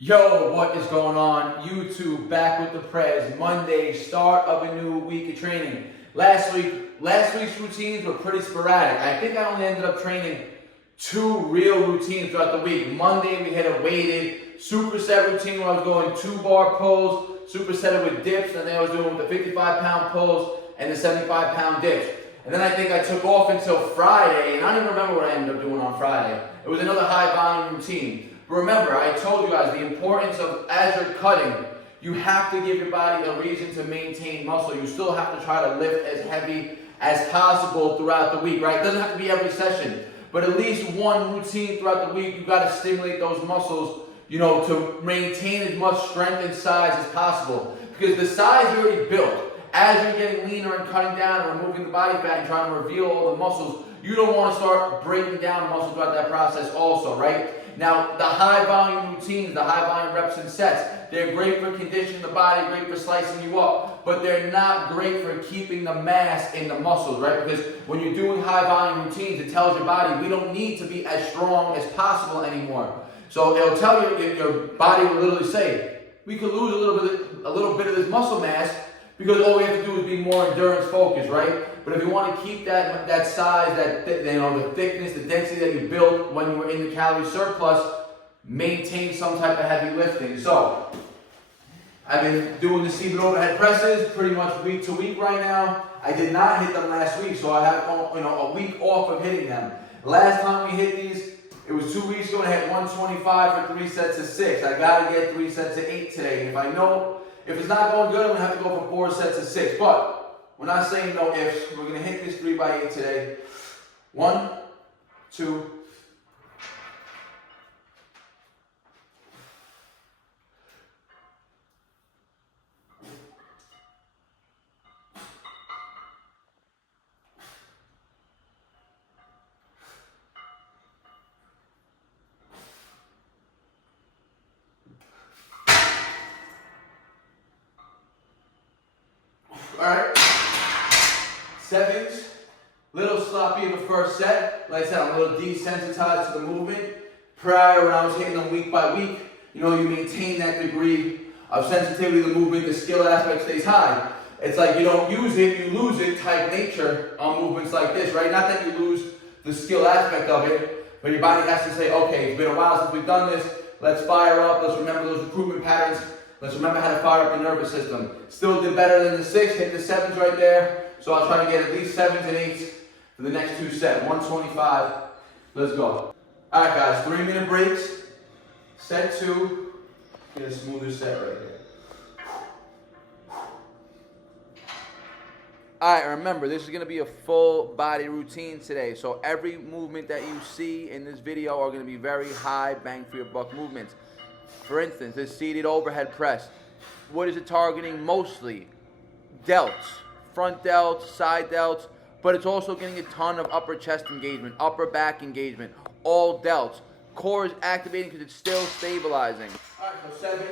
Yo, what is going on? YouTube, back with the Prez. Monday, start of a new week of training. Last week's routines were pretty sporadic. I think I only ended up training 2 real routines throughout the week. Monday, we had a weighted superset routine where I was going 2-bar pulls, supersetted with dips, and then I was doing the 55-pound pulls and the 75-pound dips. And then I think I took off until Friday, and I don't even remember what I ended up doing on Friday. It was another high volume routine. But remember, I told you guys the importance of, as you're cutting, you have to give your body a reason to maintain muscle. You still have to try to lift as heavy as possible throughout the week, right? It doesn't have to be every session, but at least one routine throughout the week, you got to stimulate those muscles, to maintain as much strength and size as possible. Because the size you already built, as you're getting leaner and cutting down and removing the body fat and trying to reveal all the muscles, you don't want to start breaking down muscle throughout that process also, right? Now, the high volume routines, the high volume reps and sets, they're great for conditioning the body, great for slicing you up, but they're not great for keeping the mass in the muscles, right? Because when you're doing high volume routines, it tells your body, we don't need to be as strong as possible anymore. So it'll tell you, your body will literally say, we could lose a little bit of this muscle mass because all we have to do is be more endurance focused, right? But if you want to keep that size, the thickness, the density that you built when you were in the calorie surplus, maintain some type of heavy lifting. So I've been doing the seated overhead presses pretty much week to week right now. I did not hit them last week, so I have a week off of hitting them. Last time we hit these, it was 2 weeks ago, and I had 125 for 3 sets of 6. I got to get 3 sets of 8 today. If it's not going good, I'm going to have to go for 4 sets of 6. But we're not saying no ifs. We're going to hit this 3x8 today. 1, 2. All right. 7s, little sloppy in the first set. Like I said, I'm a little desensitized to the movement. Prior, when I was hitting them week by week, you maintain that degree of sensitivity to the movement. The skill aspect stays high. It's like you don't use it, you lose it type nature on movements like this, right? Not that you lose the skill aspect of it, but your body has to say, okay, it's been a while since we've done this. Let's fire up. Let's remember those recruitment patterns. Let's remember how to fire up the nervous system. Still did better than the 6, hit the 7s right there. So I'll try to get at least 7s and 8s for the next 2 sets. 125. Let's go. All right, guys. 3-minute breaks. Set 2. Get a smoother set right here. All right, remember, this is going to be a full body routine today. So every movement that you see in this video are going to be very high bang for your buck movements. For instance, this seated overhead press. What is it targeting mostly? Delts, front delts, side delts, but it's also getting a ton of upper chest engagement, upper back engagement, all delts. Core is activating because it's still stabilizing. All right, so 7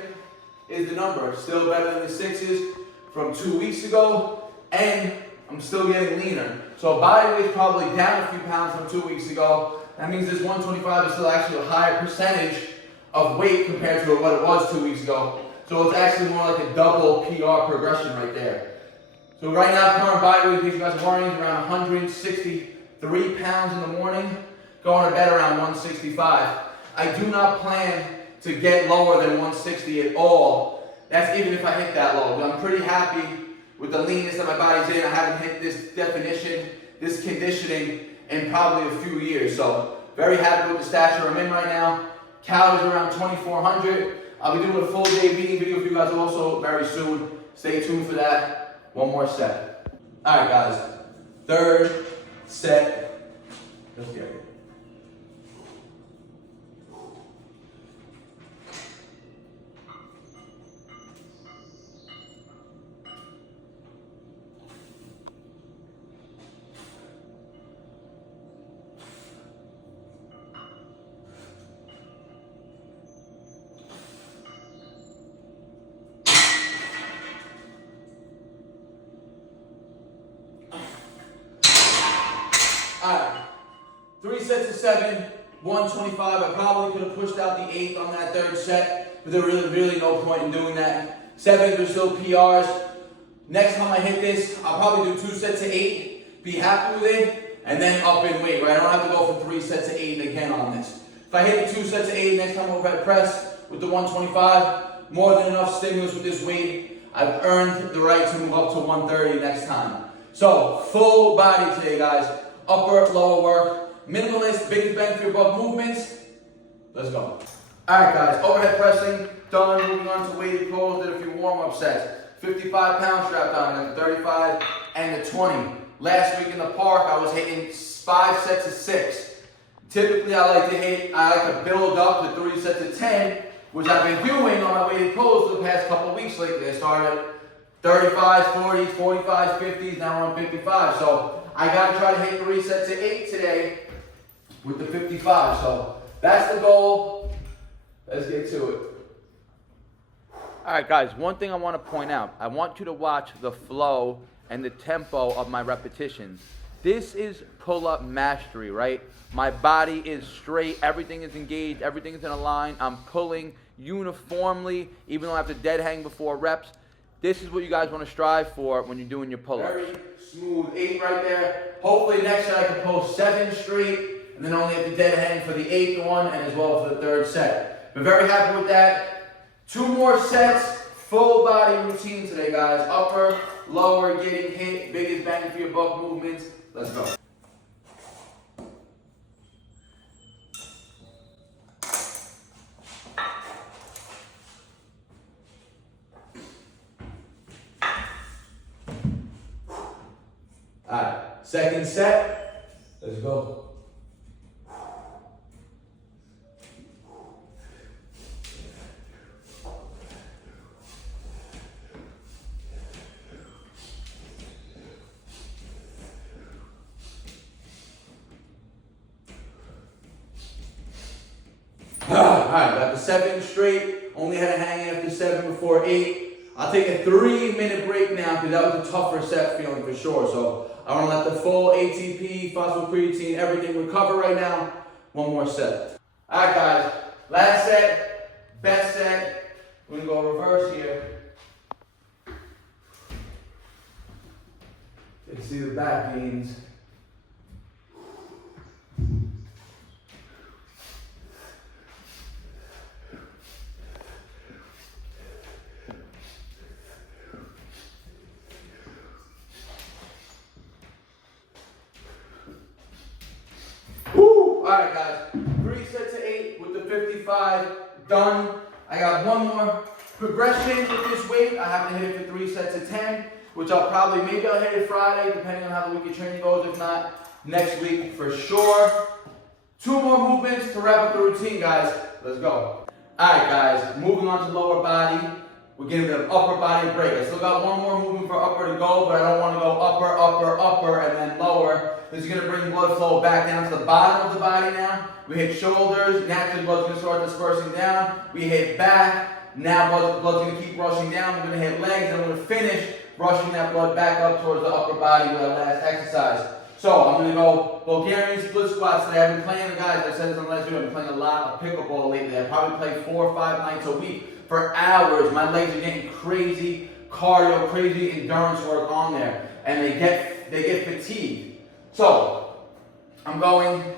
is the number. Still better than the 6s from 2 weeks ago, and I'm still getting leaner. So body weight's probably down a few pounds from 2 weeks ago. That means this 125 is still actually a higher percentage of weight compared to what it was 2 weeks ago. So it's actually more like a double PR progression right there. So right now, current body weight, in case you guys are worrying, is around 163 pounds in the morning, going to bed around 165. I do not plan to get lower than 160 at all. That's even if I hit that low. I'm pretty happy with the leanness that my body's in. I haven't hit this definition, this conditioning in probably a few years. So very happy with the stature I'm in right now. Calories around 2,400. I'll be doing a full day eating video for you guys also very soon. Stay tuned for that. One more set. All right, guys. 3rd set. Let's get it. Alright, 3 sets of 7, 125. I probably could have pushed out the 8th on that 3rd set but there's really no point in doing that. 7s are still PRs. Next time I hit this, I'll probably do 2 sets of 8, be happy with it, and then up in weight, right? I don't have to go for 3 sets of 8 again on this. If I hit 2 sets of 8 next time overhead press with the 125, more than enough stimulus with this weight. I've earned the right to move up to 130 next time. So, full body today, guys. Upper, lower work, minimalist, biggest bang for your buck movements. Let's go. All right, guys, overhead pressing, done. Moving on to weighted pulls, did a few warm-up sets. 55-pound strap down, I got the 35 and the 20. Last week in the park, I was hitting 5 sets of 6. Typically, I like to build up to 3 sets of 10, which I've been doing on my weighted pulls for the past couple of weeks lately. I started 35s, 40s, 45s, 50s, now we're on 55. So I got to try to hit 3 sets of 8 today with the 55. So that's the goal. Let's get to it. All right, guys, one thing I want to point out. I want you to watch the flow and the tempo of my repetitions. This is pull-up mastery, right? My body is straight, everything is engaged, everything is in a line. I'm pulling uniformly, even though I have to dead hang before reps. This is what you guys want to strive for when you're doing your pull-ups. Very smooth 8 right there. Hopefully next set I can pull 7 straight, and then only have to dead hang for the 8th one, and as well for the 3rd set. But very happy with that. 2 more sets, full body routine today, guys. Upper, lower, getting hit, biggest bang for your buck movements. Let's go. All right, second set. Let's go. Alright, got the 7 straight. Only had a hang after 7 before 8. I'll take a 3-minute break now because that was a tougher set feeling for sure. So I want to let the full ATP, phosphocreatine, everything recover right now. 1 more set. Alright, guys. Last set, best set. We're going to go reverse here. You can see the back gains. Alright, guys, 3 sets of 8 with the 55, done. I got 1 more progression with this weight. I have to hit it for 3 sets of 10, which maybe I'll hit it Friday, depending on how the week of training goes. If not, next week for sure. 2 more movements to wrap up the routine, guys. Let's go. Alright, guys, moving on to lower body. We're getting the upper body break. I still got 1 more movement for upper to go, but I don't want to go upper, upper, upper, and then lower. This is going to bring blood flow back down to the bottom of the body now. We hit shoulders, naturally blood's going to start dispersing down. We hit back, now blood's going to keep rushing down. We're going to hit legs, and we're going to finish rushing that blood back up towards the upper body with our last exercise. So I'm going to go Bulgarian split squats today. I've been playing, guys, I said this on the last video, I've been playing a lot of pickleball lately. I probably play 4 or 5 nights a week for hours. My legs are getting crazy cardio, crazy endurance work on there, and they get fatigued. So I'm going to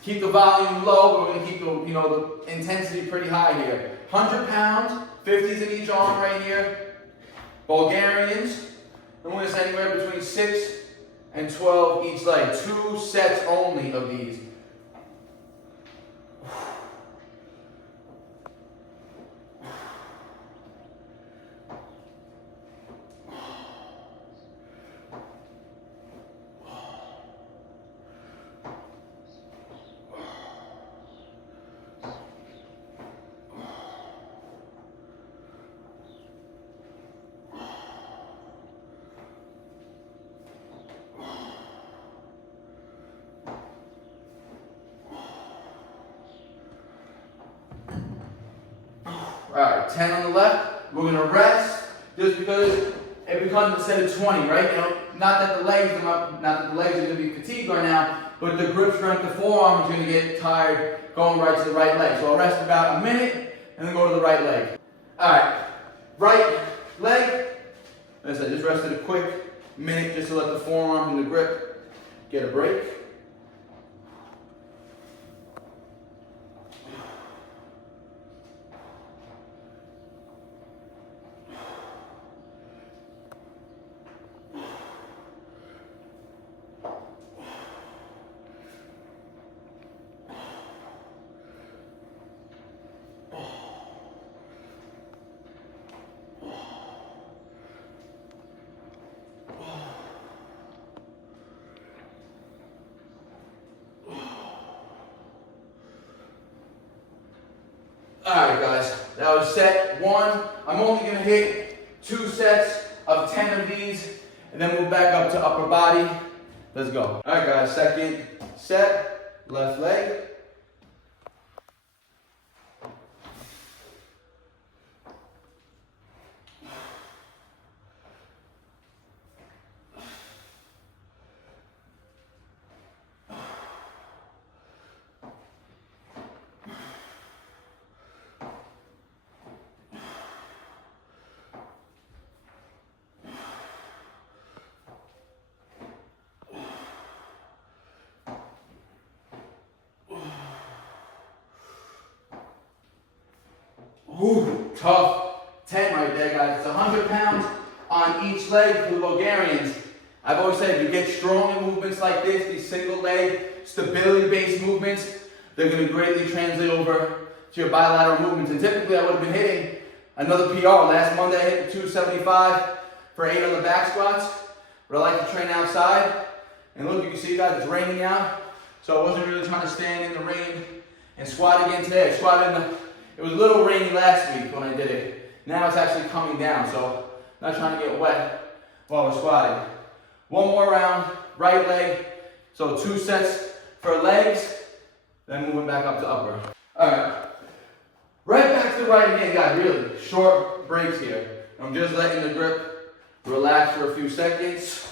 keep the volume low. We're going to keep the intensity pretty high here. 100 pounds, 50s in each arm right here. Bulgarians. And we're going to say anywhere between 6 and 12 each leg. 2 sets only of these. Alright, 10 on the left. We're going to rest just because it becomes a set of 20, right? Not that the legs are going to be fatigued right now, but the grip strength, the forearm is going to get tired going right to the right leg. So I'll rest about a minute, and then go to the right leg. All right, right leg. As I said, just rested a quick minute just to let the forearm and the grip get a break. Alright guys, that was set one. I'm only going to hit 2 sets of 10 of these and then move back up to upper body. Let's go. Alright guys, second set, left leg. Ooh, tough 10 right there, guys. It's 100 pounds on each leg for the Bulgarians. I've always said if you get strong in movements like this, these single leg, stability-based movements, they're going to greatly translate over to your bilateral movements. And typically I would have been hitting another PR. Last Monday I hit 275 for 8 on the back squats. But I like to train outside. And look, you can see guys, it's raining out. So I wasn't really trying to stand in the rain and squat again today. I squatted in the... It was a little rainy last week when I did it. Now it's actually coming down, so I'm not trying to get wet while we're squatting. One more round, right leg. So 2 sets for legs, then moving back up to upper. All right, right back to the right again, guys. Really short breaks here. I'm just letting the grip relax for a few seconds.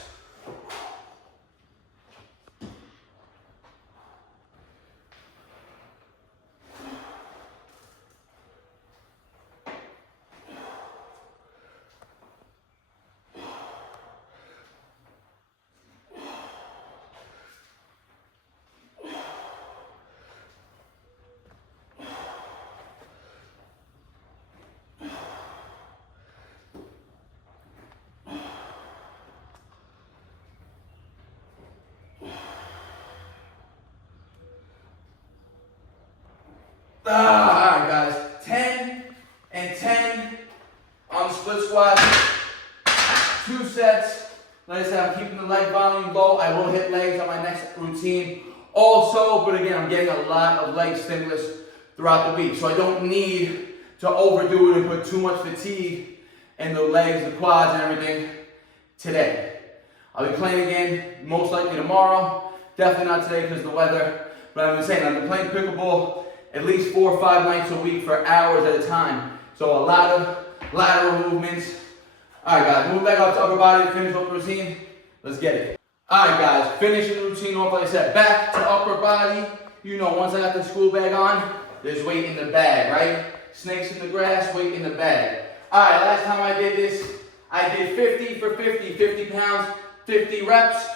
Alright guys, 10 and 10 on the split squat, 2 sets. Like I said, I'm keeping the leg volume low. I will hit legs on my next routine also, but again, I'm getting a lot of leg stimulus throughout the week. So I don't need to overdo it and put too much fatigue in the legs, the quads, and everything today. I'll be playing again, most likely tomorrow. Definitely not today because of the weather. But I've been saying, I've been playing pickleball at least 4 or 5 nights a week for hours at a time. So a lot of lateral movements. All right, guys, move back up to upper body to finish off the routine. Let's get it. All right, guys, finishing the routine off, like I said, back to upper body. You know, once I got the school bag on, there's weight in the bag, right? Snakes in the grass, weight in the bag. All right, last time I did this, I did 50 for 50, 50 pounds, 50 reps.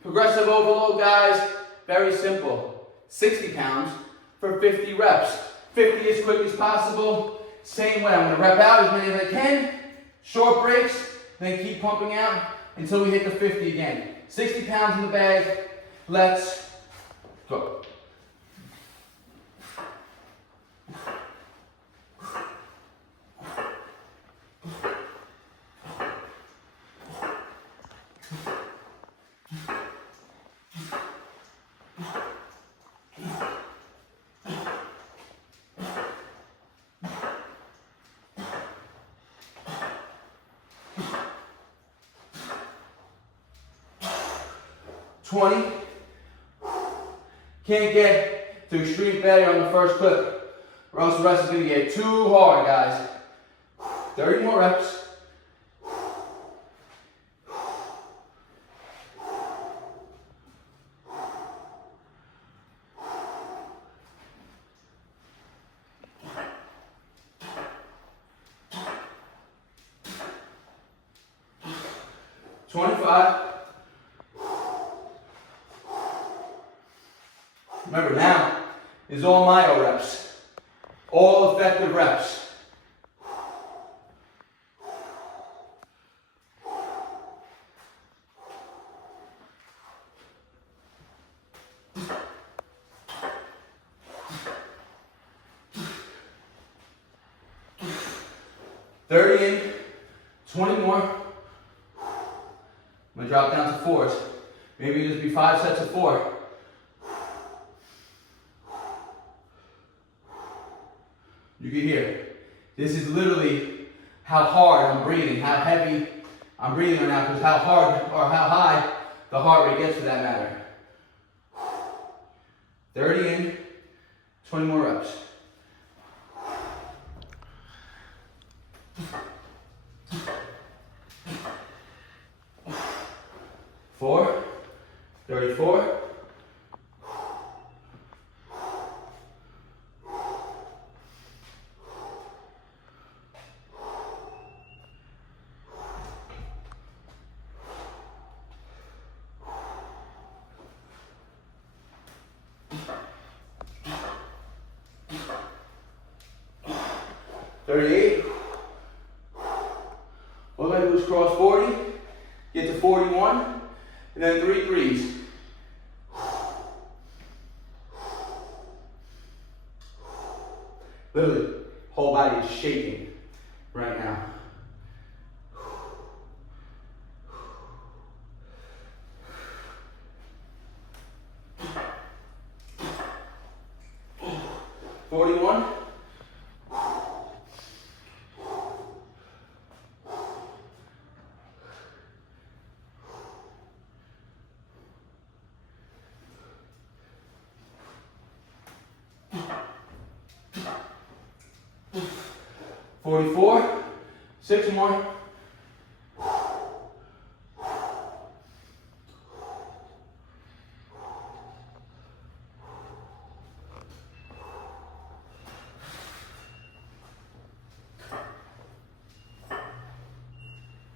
Progressive overload, guys, very simple. 60 pounds for 50 reps. 50 as quick as possible. Same way, I'm gonna rep out as many as I can. Short breaks, then keep pumping out until we hit the 50 again. 60 pounds in the bag, let's go. Can't get to extreme failure on the first clip, or else the rest is gonna get too hard, guys. 30 more reps. 25. Remember, now is all myo reps, all effective reps. In, 20 more. I'm gonna drop down to 4s. Maybe it'll just be 5 sets of 4. You can hear. This is literally how hard I'm breathing, how heavy I'm breathing right now, because how hard or how high the heart rate gets for that matter. 30 in, 20 more reps. 4, 34. 38. All I do is cross 40, get to 41, and then 3 threes. Literally, whole body is shaking right now. 41. 44, 6 more.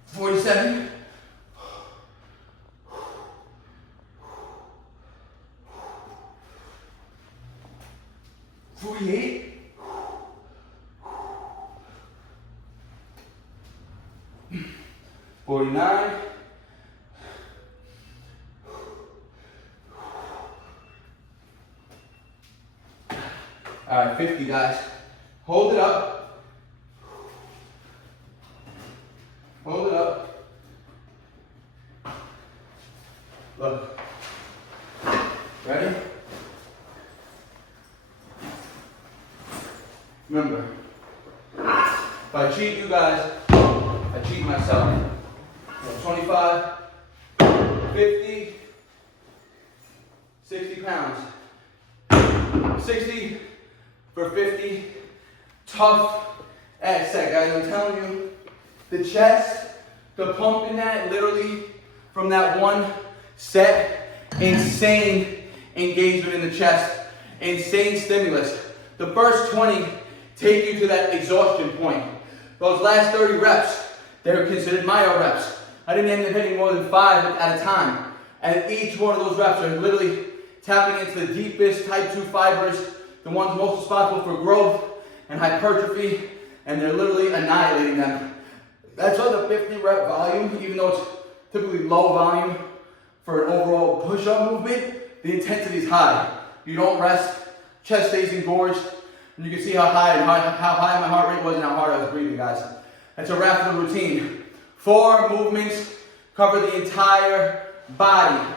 47. 48. 49. All right, 50 guys. Hold it up. Hold it up. Look. Ready? Remember, if I cheat you guys, I cheat myself. 25, 50, 60 pounds. 60 for 50. Tough ass set, guys. I'm telling you, the chest, the pump in that, literally from that one set, insane engagement in the chest, insane stimulus. The first 20 take you to that exhaustion point. Those last 30 reps, they're considered myo reps. I didn't end up hitting more than 5 at a time. And each one of those reps are literally tapping into the deepest type 2 fibers, the ones most responsible for growth and hypertrophy, and they're literally annihilating them. That's why the 50 rep volume, even though it's typically low volume for an overall push-up movement, the intensity is high. You don't rest, chest stays engorged, and you can see how high my heart rate was and how hard I was breathing, guys. That's a wrap for the routine. 4 movements cover the entire body.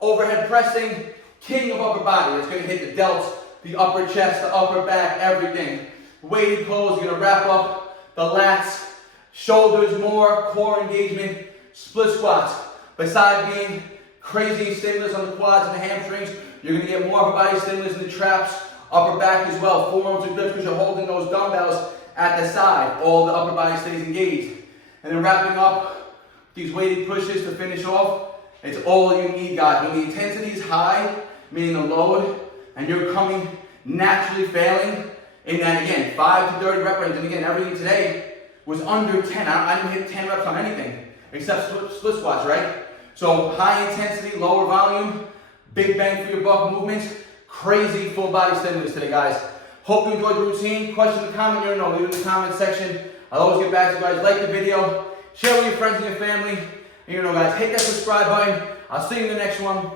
Overhead pressing, king of upper body. It's going to hit the delts, the upper chest, the upper back, everything. Weighted pulls, you're going to wrap up the lats, shoulders more, core engagement, split squats. Besides being crazy stimulus on the quads and the hamstrings, you're going to get more upper body stimulus in the traps, upper back as well. Forearms and grips because you're holding those dumbbells at the side. All the upper body stays engaged. And then wrapping up these weighted pushes to finish off, it's all you need, guys. When the intensity is high, meaning the load, and you're coming naturally failing in that, again, 5 to 30 rep range. And again, everything today was under 10. I didn't hit 10 reps on anything. except split squats, right? So high intensity, lower volume, big bang for your buck movements, crazy full body stimulus today, guys. Hope you enjoyed the routine. Question, comment, you know, leave it in the comment section. I'll always get back to you guys. Like the video, share with your friends and your family. And you know, guys, hit that subscribe button. I'll see you in the next one.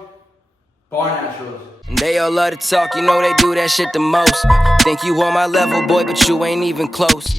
Barnaturals. And they all love to talk, you know they do that shit the most. Think you on my level, boy, but you ain't even close.